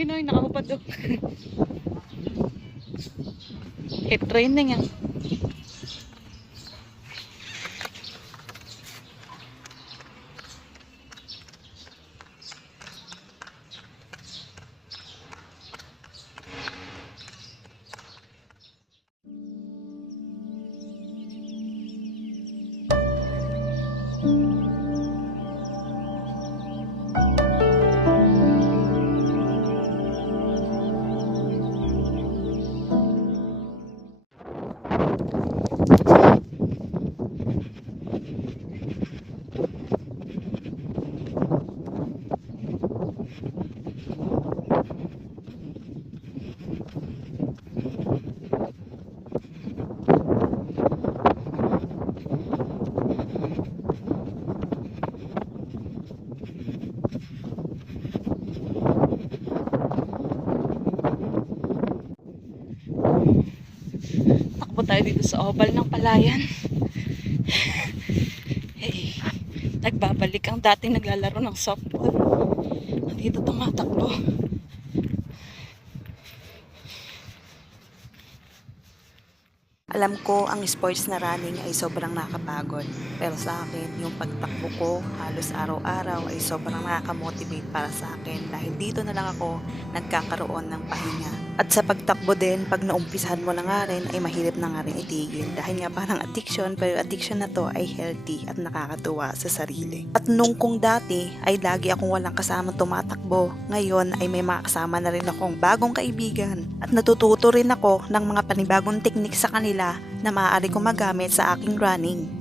Yun o, nakahubad o. Hip training yan. Takbo tayo dito sa oval ng Palayan. Hey, nagbabalik ang dating naglalaro ng softball. Dito tumatakbo. Alam ko ang sports na running ay sobrang nakakapagod. Pero sa akin, yung pagtakbo ko halos araw-araw ay sobrang nakakamotivate para sa akin dahil dito na lang ako nagkakaroon ng pahinga. At sa pagtakbo din, pag naumpisahan mo na nga rin ay mahirap na nga rin itigil dahil nga parang addiction, pero addiction na to ay healthy at nakakatuwa sa sarili. At nung kung dati ay lagi akong walang kasamang tumatakbo, ngayon ay may mga kasama na rin akong bagong kaibigan at natututo rin ako ng mga panibagong teknik sa kanila na maaari kong magamit sa aking running.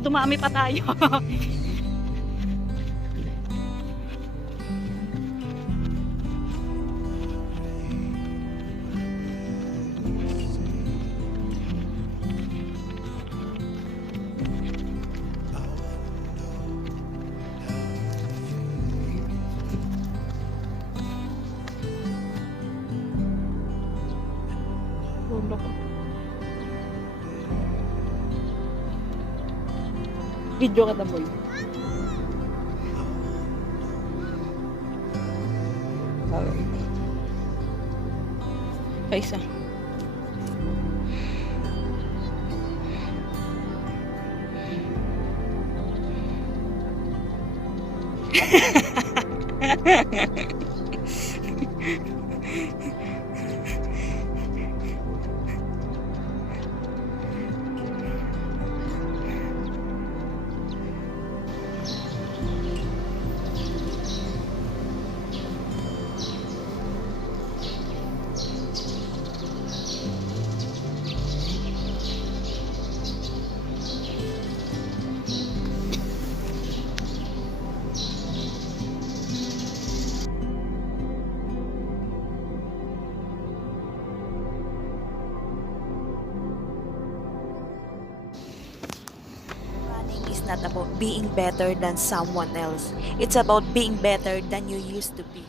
Dumami pa tayo. Video ka boy. Paisa. Is not about being better than someone else. It's about being better than you used to be.